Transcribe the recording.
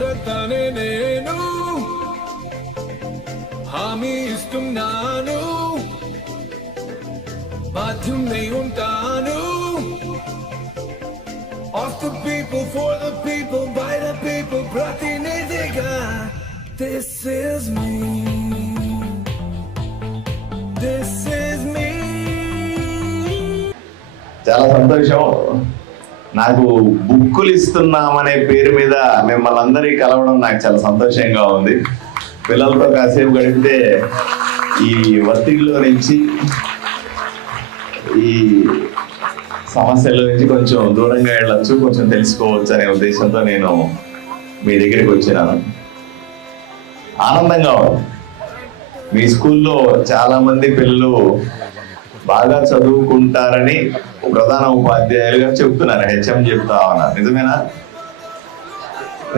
మారతానే నేను హామీ ఇస్తున్నాను బాధ్యున్నై ఉంటాను of the people for the people by the people ప్రతినిధిగా this is me this is me. చాలా సంతోషం. నాకు బుక్కులు ఇస్తున్నామనే పేరు మీద మిమ్మల్ని అందరికీ కలవడం నాకు చాలా సంతోషంగా ఉంది. పిల్లలతో కాసేపు గడిపితే ఈ ఒత్తిడిలో నుంచి ఈ సమస్యల నుంచి కొంచెం దూరంగా వెళ్ళొచ్చు, కొంచెం తెలుసుకోవచ్చు అనే ఉద్దేశంతో నేను మీ దగ్గరికి వచ్చినాను. ఆనందంగా ఉంది. మీ స్కూల్లో చాలా మంది పిల్లలు బాగా చదువుకుంటారని ప్రధాన ఉపాధ్యాయులుగా చెప్తున్నారు, హెచ్ఎం చెప్తా ఉన్నారు. నిజమేనా?